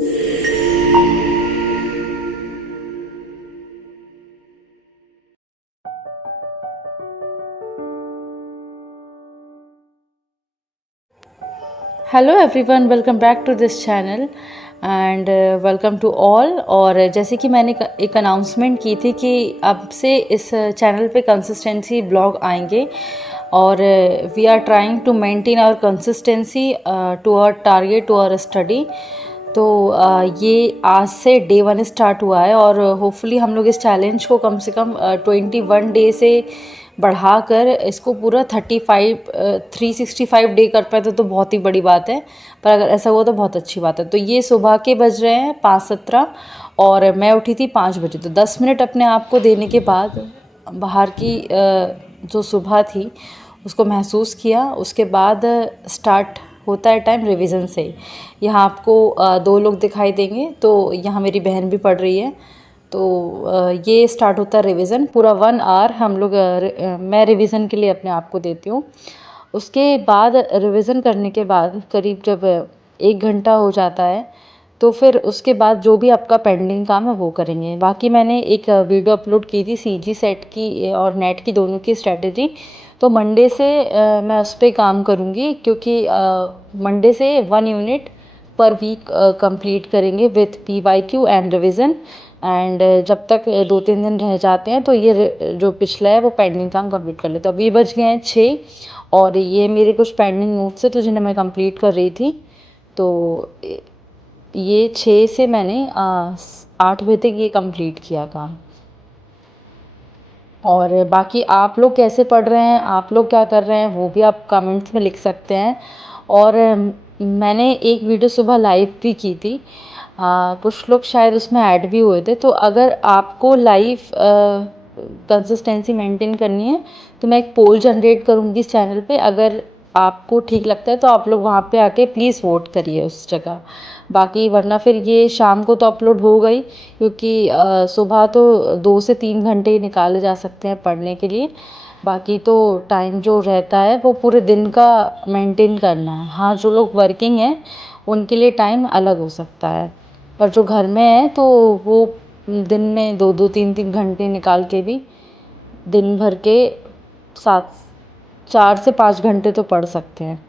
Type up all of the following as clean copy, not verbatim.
Hello everyone, welcome back to this channel and welcome to all. और जैसे कि मैंने एक अनाउंसमेंट की थी कि अब से इस चैनल पे कंसिस्टेंसी ब्लॉग आएंगे और we are trying to maintain our consistency to our target, to our study. तो ये आज से डे 1 स्टार्ट हुआ है और होपफुली हम लोग इस चैलेंज को कम से कम 21 डे से बढ़ाकर इसको पूरा 365 डे कर पाए तो बहुत ही बड़ी बात है। पर अगर ऐसा हुआ तो बहुत अच्छी बात है। तो ये सुबह के बज रहे हैं 5:17 और मैं उठी थी 5 बजे। तो 10 मिनट अपने आप को देने के बाद बाहर की जो सुबह थी उसको महसूस किया। उसके बाद स्टार्ट होता है टाइम रिवीजन से। यहाँ आपको दो लोग दिखाई देंगे, तो यहाँ मेरी बहन भी पढ़ रही है। तो ये स्टार्ट होता है रिवीजन। पूरा 1 आवर हम लोग मैं रिवीजन के लिए अपने आप को देती हूँ। उसके बाद रिवीजन करने के बाद करीब जब 1 घंटा हो जाता है तो फिर उसके बाद जो भी आपका पेंडिंग काम है वो करेंगे। बाकी मैंने एक वीडियो अपलोड की थी सीजी सेट की और नेट की दोनों की स्ट्रेटजी। तो मंडे से मैं उस पर काम करूँगी, क्योंकि मंडे से 1 यूनिट पर वीक कंप्लीट करेंगे with PYQ and revision. And जब तक 2-3 दिन रह जाते हैं तो ये जो पिछला है वो पेंडिंग काम कंप्लीट कर लेते। तो अभी बज गए हैं 6 और ये मेरे कुछ पेंडिंग नोट्स है तो जिन्हें मैं कंप्लीट कर रही थी। तो ये 6 से मैंने 8 बजे तक ये कंप्लीट किया काम। और बाकी आप लोग कैसे पढ़ रहे हैं, आप लोग क्या कर रहे हैं, वो भी आप कमेंट्स में लिख सकते हैं। और मैंने एक वीडियो सुबह लाइव भी की थी। कुछ लोग शायद उसमें ऐड भी हुए थे। तो अगर आपको लाइव कंसिस्टेंसी मेंटेन करनी है तो मैं एक पोल जनरेट करूँगी इस चैनल पे। अगर आपको ठीक लगता है तो आप लोग वहाँ पे आके प्लीज़ वोट करिए उस जगह। बाकी वरना फिर ये शाम को तो अपलोड हो गई, क्योंकि सुबह तो 2 से 3 घंटे ही निकाले जा सकते हैं पढ़ने के लिए। बाकी तो टाइम जो रहता है वो पूरे दिन का मेंटेन करना है। हाँ, जो लोग वर्किंग हैं उनके लिए टाइम अलग हो सकता है, पर जो घर में है तो वो दिन में 2-2 3-3 घंटे निकाल के भी दिन भर के 4 से 5 घंटे तो पढ़ सकते हैं।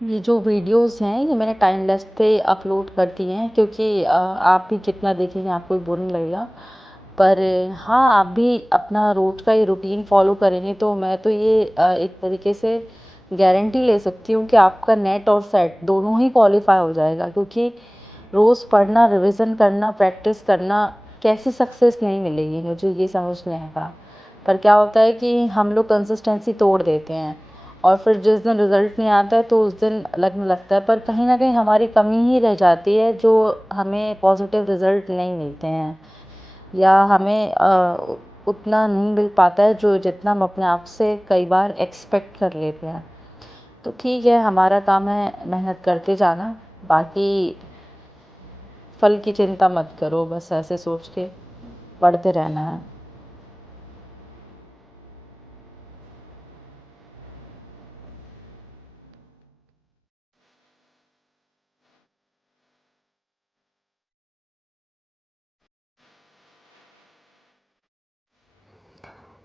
ये जो वीडियोस हैं ये मैंने टाइमलेस पे अपलोड कर दिए हैं, क्योंकि आप भी कितना देखेंगे आपको भी बोरिंग लगेगा। पर हाँ, आप भी अपना रोज़ का ये रूटीन फॉलो करेंगे तो मैं तो ये एक तरीके से गारंटी ले सकती हूँ कि आपका नेट और सेट दोनों ही क्वालिफाई हो जाएगा। क्योंकि रोज़ पढ़ना, रिवीजन करना, प्रैक्टिस करना, कैसी सक्सेस नहीं मिलेगी मुझे ये समझ नहीं आएगा। पर क्या होता है कि हम लोग कंसिस्टेंसी तोड़ देते हैं और फिर जिस दिन रिज़ल्ट नहीं आता है तो उस दिन लगने लगता है। पर कहीं ना कहीं हमारी कमी ही रह जाती है जो हमें पॉजिटिव रिज़ल्ट नहीं मिलते हैं, या हमें उतना नहीं मिल पाता है जो जितना हम अपने आप से कई बार एक्सपेक्ट कर लेते हैं। तो ठीक है, हमारा काम है मेहनत करते जाना। बाकी फल की चिंता मत करो, बस ऐसे सोच के पढ़ते रहना है।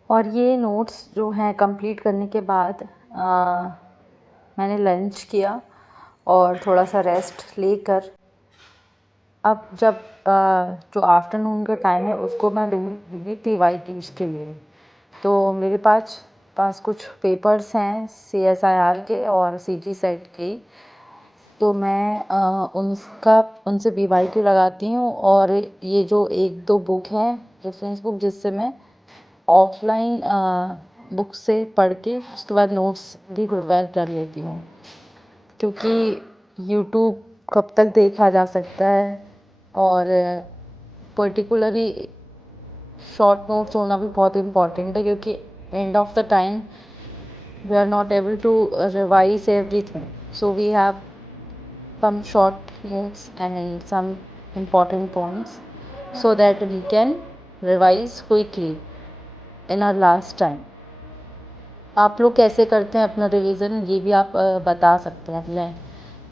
और ये नोट्स जो हैं कंप्लीट करने के बाद मैंने लंच किया और थोड़ा सा रेस्ट लेकर अब जब जो आफ्टरनून का टाइम है उसको मैं दूँगी PYQs के लिए। तो मेरे पास कुछ पेपर्स हैं CSIR के और CG सेट के। तो मैं उनसे PYQ लगाती हूँ। और ये जो 1-2 बुक हैं रेफरेंस बुक, जिससे मैं ऑफलाइन बुक से पढ़ के उसके बाद नोट्स भी प्रिपेयर कर लेती हूँ, क्योंकि यूट्यूब कब तक देखा जा सकता है, और पर्टिकुलरली शॉर्ट नोट्स होना भी बहुत इम्पॉर्टेंट है, क्योंकि end of the time we are not able to revise everything, so we have some short notes and some important points so that we can revise quickly in our last time. आप लोग कैसे करते हैं अपना revision, ये भी आप बता सकते हैं अपने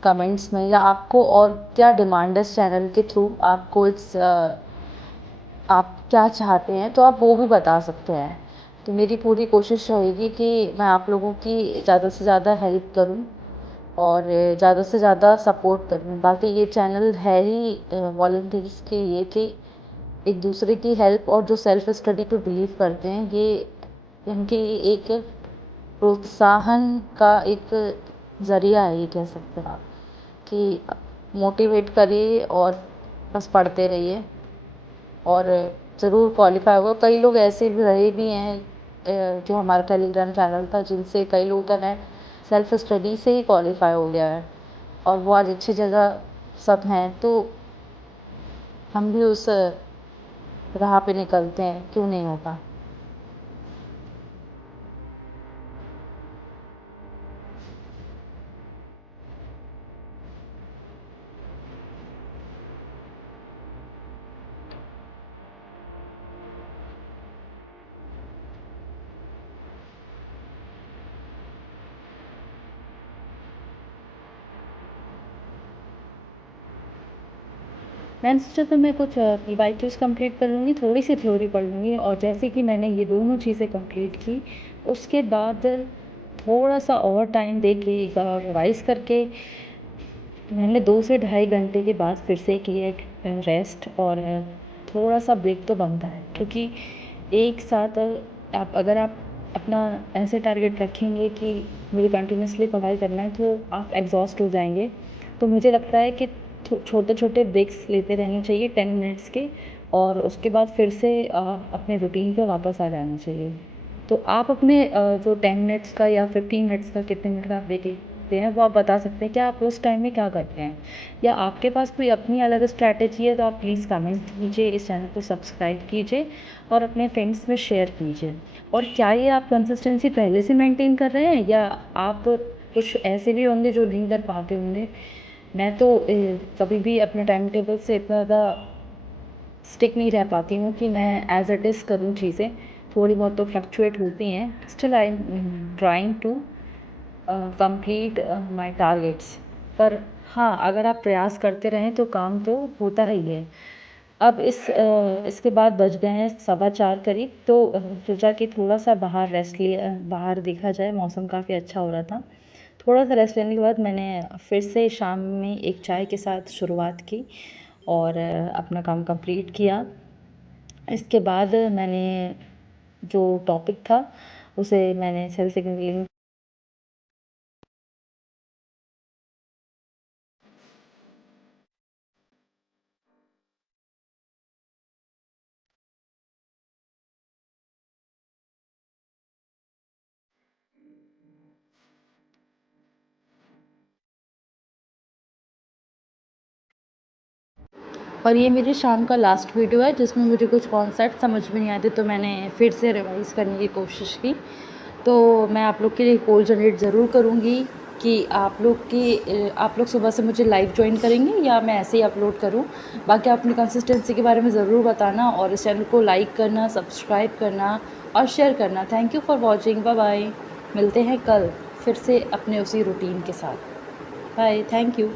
कमेंट्स में, या आपको और क्या डिमांड है इस चैनल के थ्रू, आपको आप क्या चाहते हैं तो आप वो भी बता सकते हैं। तो मेरी पूरी कोशिश रहेगी कि मैं आप लोगों की ज़्यादा से ज़्यादा हेल्प करूं और ज़्यादा से ज़्यादा सपोर्ट करूं। बाकी ये चैनल है ही वॉलंटियर्स के लिए कि एक दूसरे की हेल्प और जो सेल्फ स्टडी पे बिलीव करते हैं, ये इनकी एक प्रोत्साहन का एक ज़रिया है, ये कह सकते हैं आप, कि मोटिवेट करिए और बस पढ़ते रहिए और ज़रूर क्वालिफाई होगा। कई लोग ऐसे भी रहे भी हैं जो हमारा टेलीग्राम चैनल था, जिनसे कई लोगों का नेट सेल्फ स्टडी से ही क्वालिफाई हो गया है और वो आज अच्छी जगह सब हैं। तो हम भी उस राह पे निकलते हैं, क्यों नहीं होगा। मैंने सोचा था मैं कुछ पीवाईक्यूज़ कंप्लीट कर लूँगी, थोड़ी सी थ्योरी पढ़ लूँगी, और जैसे कि मैंने ये दोनों चीज़ें कंप्लीट की, उसके बाद थोड़ा सा और टाइम दे के एक बार रिवाइज़ करके मैंने 2 से ढाई घंटे के बाद फिर से किया एक रेस्ट, और थोड़ा सा ब्रेक तो बनता है, क्योंकि एक साथ अगर आप अपना ऐसे टारगेट रखेंगे कि मुझे कंटिन्यूसली पढ़ाई करना है, तो आप एग्जॉस्ट हो जाएंगे। तो मुझे लगता है कि छोटे छोटे ब्रेक्स लेते रहने चाहिए 10 मिनट्स के, और उसके बाद फिर से अपने रूटीन पे वापस आ जाना चाहिए। तो आप अपने जो 10 मिनट्स का या 15 मिनट्स का, कितने मिनट का आप ब्रेक लेते हैं, वो आप बता सकते हैं कि आप उस टाइम में क्या करते हैं, या आपके पास कोई अपनी अलग स्ट्रैटेजी है तो आप प्लीज़ कमेंट कीजिए, इस चैनल को सब्सक्राइब कीजिए और अपने फ्रेंड्स में शेयर कीजिए। और क्या ये आप कंसिस्टेंसी पहले से मेंटेन कर रहे हैं, या आप कुछ ऐसे भी होंगे जो नहीं कर पाते होंगे। मैं तो कभी भी अपने टाइम टेबल से इतना ज़्यादा स्टिक नहीं रह पाती हूँ कि मैं एज इट इज़ करूँ चीज़ें, थोड़ी बहुत तो फ्लक्चुएट होती हैं। Still I am trying to complete my targets. पर हाँ, अगर आप प्रयास करते रहें तो काम तो होता ही है। अब इसके बाद बज गए हैं 4:15 करीब, तो सोचा कि थोड़ा सा बाहर रेस्ट लिया, बाहर देखा जाए, मौसम काफ़ी अच्छा हो रहा था। थोड़ा सा रेस्ट लेने के बाद मैंने फिर से शाम में एक चाय के साथ शुरुआत की और अपना काम कंप्लीट किया। इसके बाद मैंने जो टॉपिक था उसे मैंने सेल्फ सिग्नलिंग और ये मेरी शाम का लास्ट वीडियो है, जिसमें मुझे कुछ कॉन्सेप्ट समझ में नहीं आए थे, तो मैंने फिर से रिवाइज़ करने की कोशिश की। तो मैं आप लोग के लिए पोल जनरेट ज़रूर करूँगी कि आप लोग सुबह से मुझे लाइव ज्वाइन करेंगे या मैं ऐसे ही अपलोड करूँ। बाकी आप अपनी कंसिस्टेंसी के बारे में ज़रूर बताना, और इस चैनल को लाइक करना, सब्सक्राइब करना और शेयर करना। Thank you for watching. Bye bye. मिलते हैं कल फिर से अपने उसी रूटीन के साथ। बाय। Thank you.